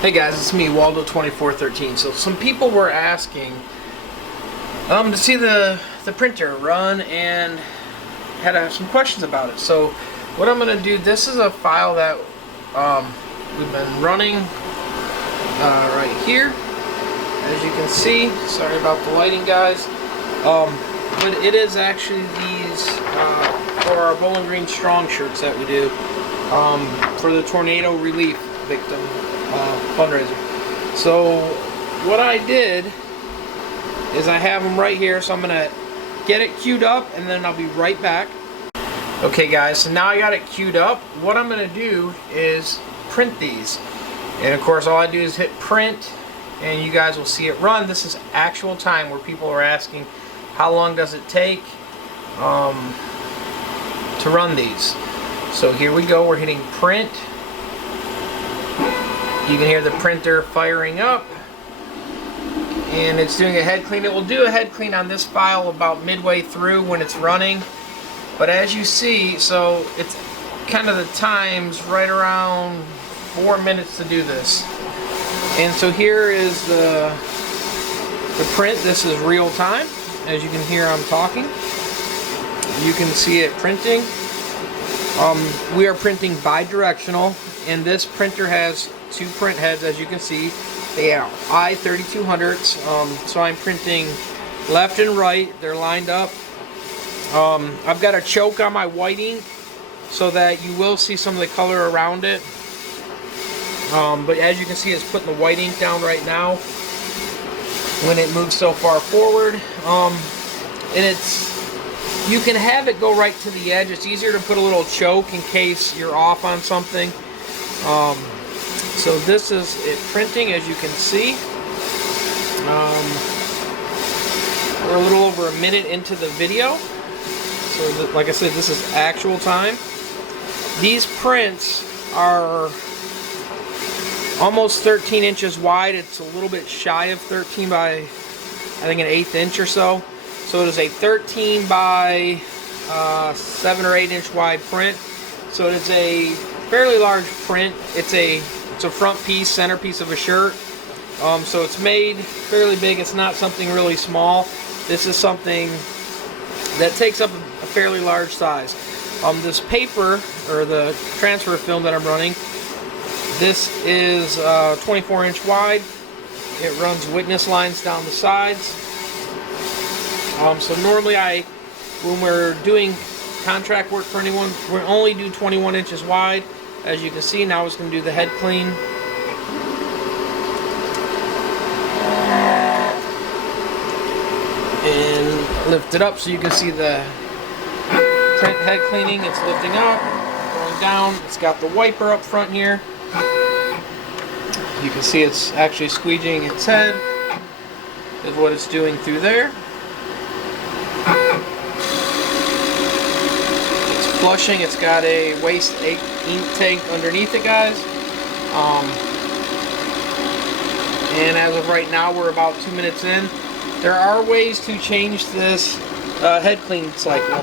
Hey guys, it's me, Waldo2413. So some people were asking to see the printer run and had some questions about it. So what I'm going to do, this is a file that we've been running right here. As you can see, sorry about the lighting, guys. But it is actually these for our Bowling Green Strong shirts that we do for the tornado relief victim fundraiser. So what I did is I have them right here, so I'm gonna get it queued up and then I'll be right back. Okay guys, so now I got it queued up. What I'm gonna do is print these, and of course all I do is hit print and you guys will see it run. This is actual time, where people are asking how long does it take to run these. So here we go, we're hitting print. You can hear the printer firing up, and it's doing a head clean. It will do a head clean on this file about midway through when it's running. But as you see, so it's kind of the times right around 4 minutes to do this. And so here is the print. This is real time. As you can hear, I'm talking. You can see it printing. We are printing bi-directional, and this printer has two print heads, as you can see. They are i3200s, so I'm printing left and right. They're lined up. I've got a choke on my whiting so that you will see some of the color around it. But as you can see, it's putting the white ink down right now when it moves so far forward. And you can have it go right to the edge. It's easier to put a little choke in case you're off on something. So this is it printing, as you can see. We're a little over a minute into the video. So like I said, this is actual time. These prints are almost 13 inches wide. It's a little bit shy of 13 by, I think, an 1/8 inch or so. So it is a 13 by 7 or 8 inch wide print. So it is a fairly large print. It's a front piece, centerpiece of a shirt. So it's made fairly big. It's not something really small. This is something that takes up a fairly large size. This paper, or the transfer film that I'm running, this is 24 inch wide. It runs witness lines down the sides. So normally when we're doing contract work for anyone, we only do 21 inches wide. As you can see, now it's going to do the head clean. And lift it up so you can see the print head cleaning. It's lifting up, going down. It's got the wiper up front here. You can see it's actually squeegeeing its head, is what it's doing through there. It's flushing. It's got a waste ink tank underneath it, guys. And as of right now, we're about 2 minutes in. There are ways to change this head clean cycle.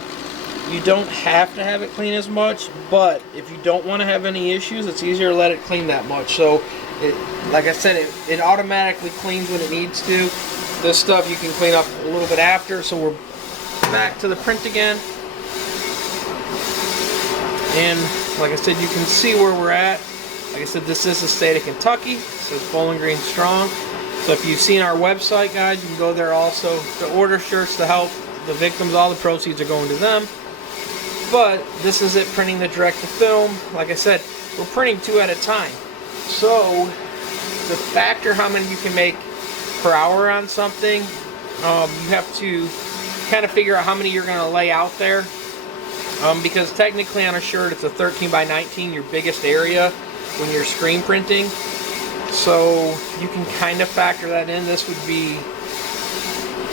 You don't have to have it clean as much, but if you don't want to have any issues, it's easier to let it clean that much. So, like I said, it automatically cleans when it needs to. This stuff you can clean up a little bit after. So we're back to the print again. And like I said, you can see where we're at. Like I said, this is the state of Kentucky. It says Bowling Green Strong. So if you've seen our website, guys, you can go there also to order shirts to help the victims. All the proceeds are going to them. But this is it printing the direct to film. Like I said, we're printing 2 at a time. So to factor how many you can make per hour on something, you have to kind of figure out how many you're going to lay out there. Because technically on a shirt, it's a 13 by 19, your biggest area when you're screen printing. So you can kind of factor that in. This would be,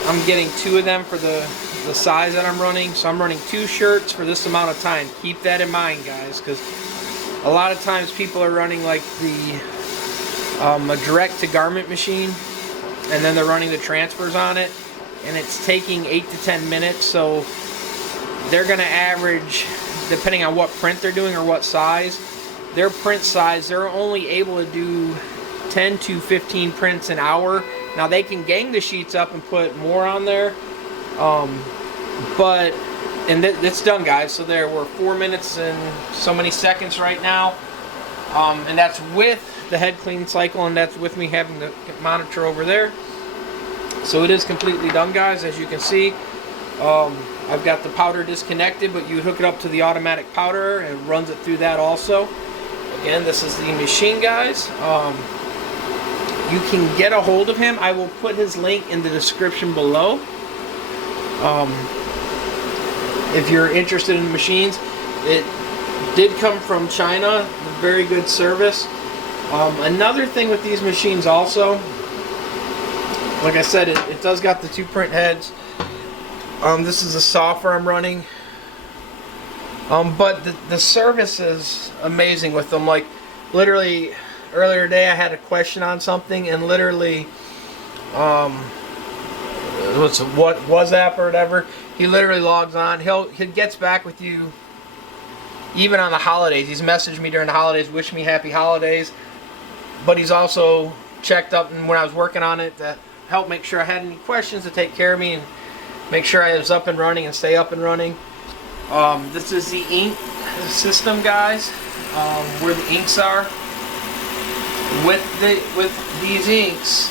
I'm getting 2 of them for the size that I'm running. So I'm running 2 shirts for this amount of time. Keep that in mind, guys, because a lot of times people are running like a direct to garment machine, and then they're running the transfers on it, and it's taking 8 to 10 minutes. So they're going to average, depending on what print they're doing or what size, their print size, they're only able to do 10 to 15 prints an hour. Now they can gang the sheets up and put more on there, but it's done, guys. So there, we're 4 minutes and so many seconds right now, and that's with the head clean cycle, and that's with me having the monitor over there. So it is completely done, guys. As you can see, I've got the powder disconnected, but you hook it up to the automatic powder and it runs it through that also. Again, this is the machine, guys. You can get a hold of him. I will put his link in the description below. If you're interested in machines, it did come from China. Very good service. Another thing with these machines also, like I said, it does got the 2 print heads. This is the software I'm running. But the service is amazing with them. Like, literally, earlier today I had a question on something, and literally, WhatsApp or whatever, he literally logs on. He gets back with you even on the holidays. He's messaged me during the holidays, wish me happy holidays. But he's also checked up, and when I was working on it, to help make sure I had any questions, to take care of me and make sure I was up and running and stay up and running. This is the ink system, guys, where the inks are. With these inks,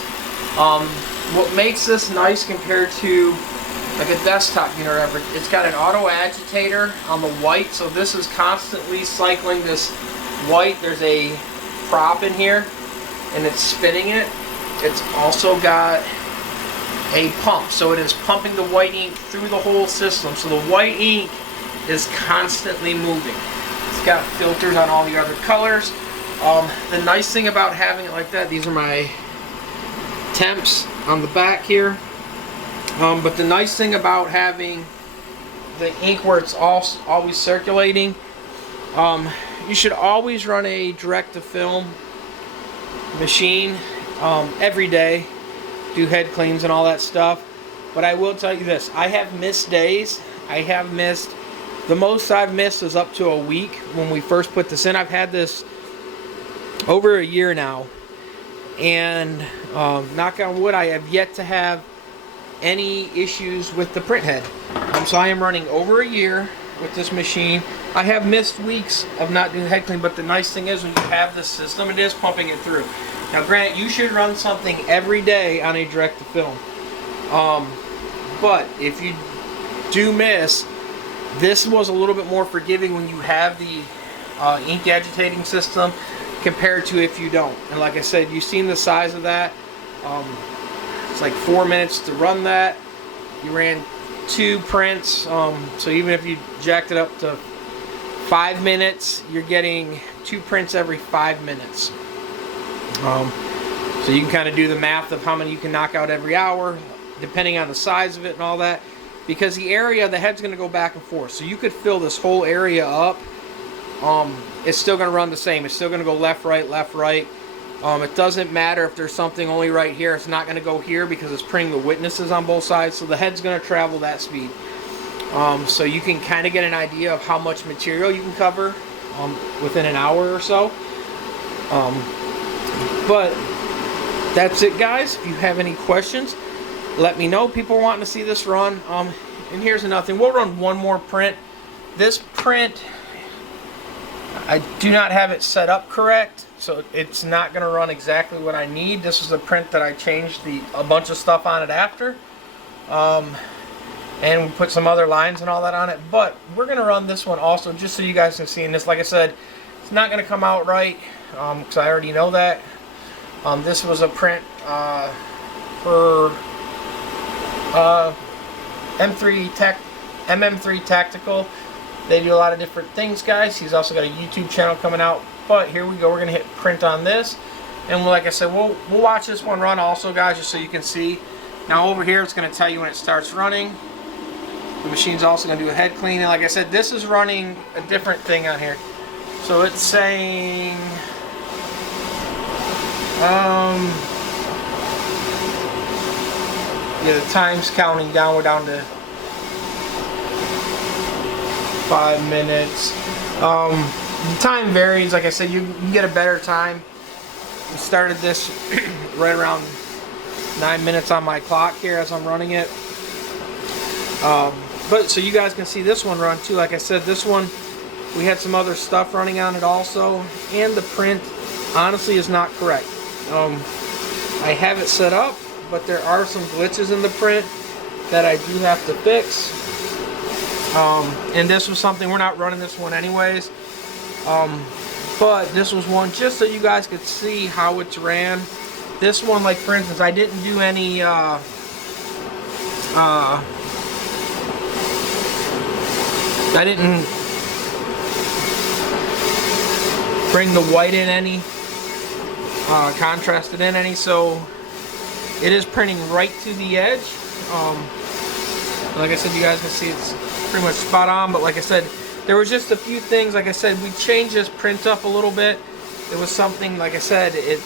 what makes this nice compared to like a desktop unit or whatever, it's got an auto agitator on the white, so this is constantly cycling this white. There's a prop in here and it's spinning it. It's also got a pump, so it is pumping the white ink through the whole system, so the white ink is constantly moving. It's got filters on all the other colors. The nice thing about having it like that, these are my temps on the back here, but the nice thing about having the ink where it's always circulating, you should always run a direct-to-film machine every day, do head cleans and all that stuff. But I will tell you this, I have missed days. The most I've missed is up to a week when we first put this in. I've had this over a year now, and knock on wood, I have yet to have any issues with the print head. So I am running over a year with this machine. I have missed weeks of not doing head clean, but the nice thing is when you have this system, it is pumping it through. Now granted, you should run something every day on a direct-to-film, but if you do miss, this was a little bit more forgiving when you have the ink agitating system compared to if you don't. And like I said, you've seen the size of that. It's like 4 minutes to run that. You ran 2 prints, so even if you jacked it up to 5 minutes, you're getting 2 prints every 5 minutes. So you can kind of do the math of how many you can knock out every hour, depending on the size of it and all that. Because the area, the head's going to go back and forth. So you could fill this whole area up. It's still going to run the same. It's still going to go left, right, left, right. It doesn't matter if there's something only right here. It's not going to go here because it's printing the witnesses on both sides. So the head's going to travel that speed. So you can kind of get an idea of how much material you can cover within an hour or so. But that's it, guys. If you have any questions, let me know. People are wanting to see this run. And here's another thing. We'll run one more print. This print, I do not have it set up correct, so it's not going to run exactly what I need. This is a print that I changed a bunch of stuff on it after. And we put some other lines and all that on it. But we're going to run this one also, just so you guys can see. And this, like I said, it's not going to come out right, because I already know that. This was a print for MM3 Tactical. They do a lot of different things, guys. He's also got a YouTube channel coming out. But here we go. We're going to hit print on this. And like I said, we'll watch this one run also, guys, just so you can see. Now over here, it's going to tell you when it starts running. The machine's also going to do a head clean. And like I said, this is running a different thing on here. So it's saying... yeah, the time's counting down. We're down to 5 minutes. The time varies. Like I said, you can get a better time We started this right around 9 minutes on my clock here as I'm running it. But so you guys can see this one run too. Like I said, this one we had some other stuff running on it also, and the print honestly is not correct. I have it set up, but there are some glitches in the print that I do have to fix. And this was something, we're not running this one anyways, but this was one just so you guys could see how it's ran. This one, like for instance, I didn't do any I didn't bring the white in any, contrasted in any, so it is printing right to the edge. Like I said, you guys can see it's pretty much spot on, but like I said, there was just a few things. Like I said, we changed this print up a little bit. It was something, like I said, it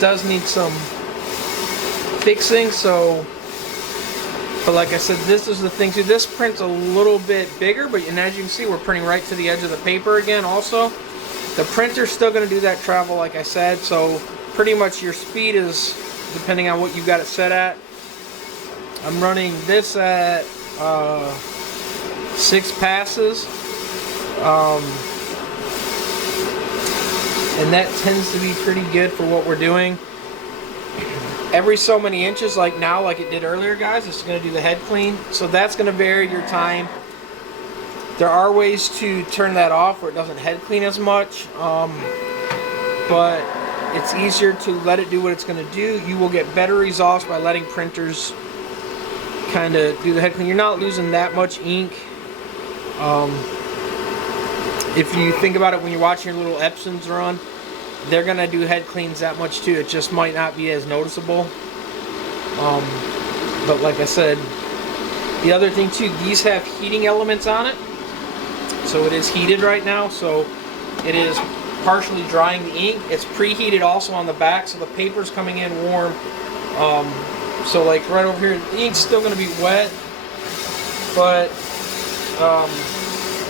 does need some fixing, so, but like I said, this is the thing too. This print's a little bit bigger, but and as you can see, we're printing right to the edge of the paper again also. The printer's still going to do that travel, like I said, so pretty much your speed is depending on what you got it set at. I'm running this at 6 passes, and that tends to be pretty good for what we're doing. Every so many inches, like now, like it did earlier, guys, it's going to do the head clean, so that's going to vary your time. There are ways to turn that off where it doesn't head clean as much, but it's easier to let it do what it's going to do. You will get better results by letting printers kind of do the head clean. You're not losing that much ink. If you think about it, when you're watching your little Epsons run, they're going to do head cleans that much too. It just might not be as noticeable. But like I said, the other thing too, these have heating elements on it. So it is heated right now, so it is partially drying the ink. It's preheated also on the back, so the paper's coming in warm. So like right over here, the ink's still going to be wet, but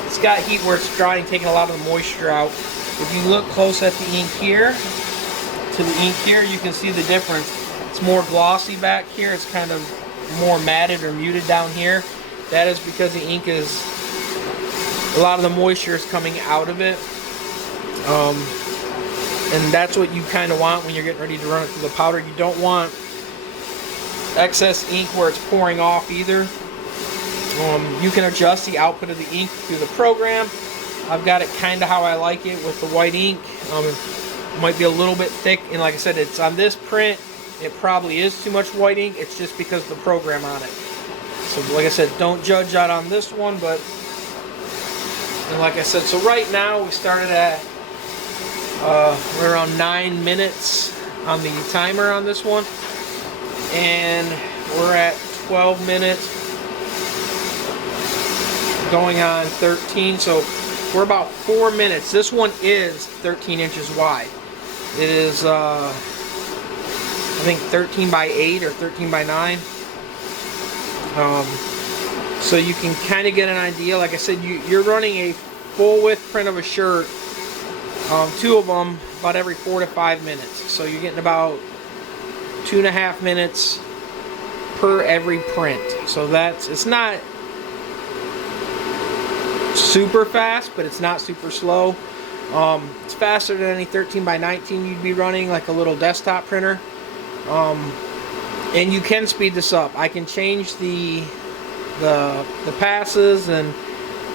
it's got heat where it's drying, taking a lot of the moisture out. If you look close at the ink here, to the ink here, you can see the difference. It's more glossy back here. It's kind of more matted or muted down here. That is because the ink is, a lot of the moisture is coming out of it. And that's what you kind of want when you're getting ready to run it through the powder. You don't want excess ink where it's pouring off either. You can adjust the output of the ink through the program. I've got it kind of how I like it with the white ink. It might be a little bit thick, and like I said, it's on this print, it probably is too much white ink. It's just because of the program on it. So like I said, don't judge that on this one, but, and like I said, so right now we started at we're around 9 minutes on the timer on this one, and we're at 12 minutes going on 13, so we're about 4 minutes. This one is 13 inches wide. It is I think 13 by 8 or 13 by 9. So you can kind of get an idea. Like I said, you're running a full width print of a shirt, 2 of them about every 4 to 5 minutes. So you're getting about 2.5 minutes per every print. So that's, it's not super fast, but it's not super slow. It's faster than any 13 by 19 you'd be running, like a little desktop printer. And you can speed this up. I can change the passes and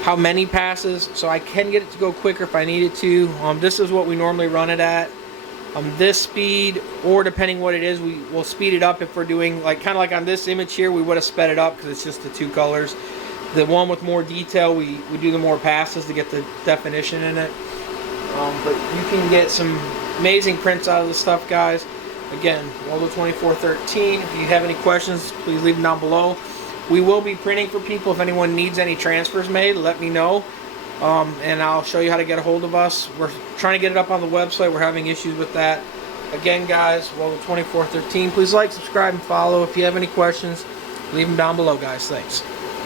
how many passes, so I can get it to go quicker if I needed to. This is what we normally run it at. This speed, or depending what it is, we will speed it up if we're doing, like, kind of like on this image here, we would have sped it up because it's just the 2 colors. The one with more detail, we do the more passes to get the definition in it. But you can get some amazing prints out of this stuff, guys. Again, ROLLO 2413. If you have any questions, please leave them down below. We will be printing for people. If anyone needs any transfers made, let me know. And I'll show you how to get a hold of us. We're trying to get it up on the website. We're having issues with that. Again, guys, ROLLO 2413. Please like, subscribe, and follow. If you have any questions, leave them down below, guys. Thanks.